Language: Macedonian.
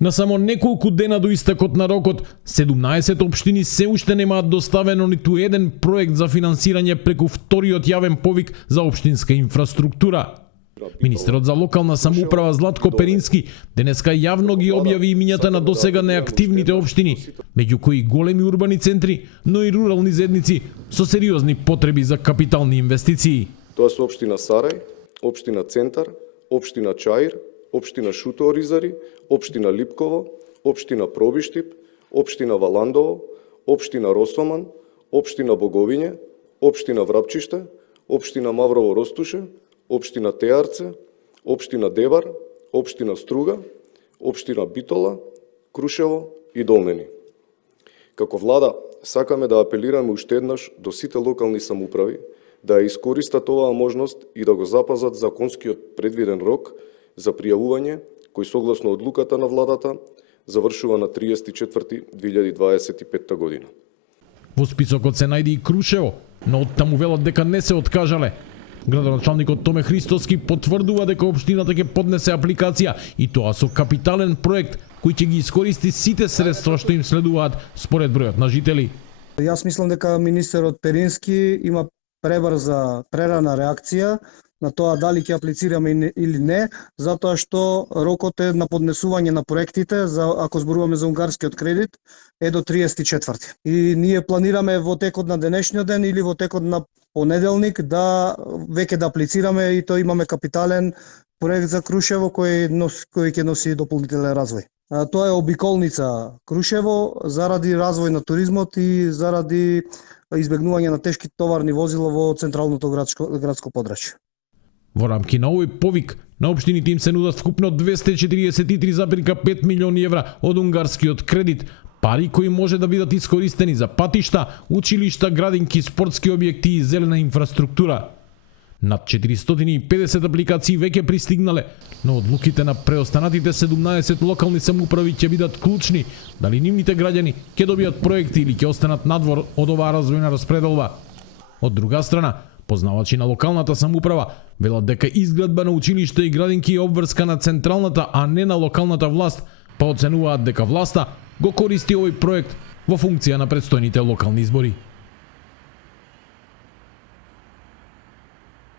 На само неколку дена до истекот на рокот, 17 општини се уште немаат доставено ниту еден проект за финансирање преку вториот јавен повик за општинска инфраструктура. Министерот за локална самоуправа Златко Перински денеска јавно ги објави имињата на досега неактивните општини, меѓу кои големи урбани центри, но и рурални заедници со сериозни потреби за капитални инвестиции. Тоа се општина Сарај, општина Центар, општина Чаир, општина Шуто Оризари, општина Липково, општина Пробиштип, општина Валандово, општина Росоман, општина Боговиње, општина Врапчиште, општина Маврово Ростуше, општина Теарце, општина Дебар, општина Струга, општина Битола, Крушево и Долнени. Како влада сакаме да апелираме уште еднаш до сите локални самоуправи да ја искористат оваа можност и да го запазат законскиот предвиден рок за пријавување, кој согласно одлуката на владата завршува на 30.4.2025 година. Во списокот се најде и Крушево, но оттаму велат дека не се откажале. Градоначалникот Томе Христоски потврдува дека општината ќе поднесе апликација и тоа со капитален проект кој ќе ги искористи сите средства што им следуваат според бројот на жители. Јас мислам дека министерот Перински има пребрза, прерана реакција на тоа дали ќе аплицираме или не, затоа што рокот е на поднесување на проектите, ако зборуваме за унгарскиот кредит, е до 34. И ние планираме во текот на денешниот ден или во текот на понеделник да веќе да аплицираме и тоа имаме капитален проект за Крушево кој ќе носи дополнителен развој. Тоа е обиколница Крушево заради развој на туризмот и заради избегнување на тешки товарни возила во централното градско подрачје. Во рамки на овој повик на општините им се нудат вкупно 243,5 милиони евра од унгарскиот кредит, пари кои може да бидат искористени за патишта, училишта, градинки, спортски објекти и зелена инфраструктура. Над 450 апликации веќе пристигнале, но одлуките на преостанатите 17 локални самоуправи ќе бидат клучни дали нивните граѓани ќе добијат проекти или ќе останат надвор од оваа развојна распределба. Од друга страна, познавачи на локалната самоуправа велат дека изградба на училишта и градинки е обврска на централната, а не на локалната власт, па оценуваат дека власта го користи овој проект во функција на претстојните локални избори.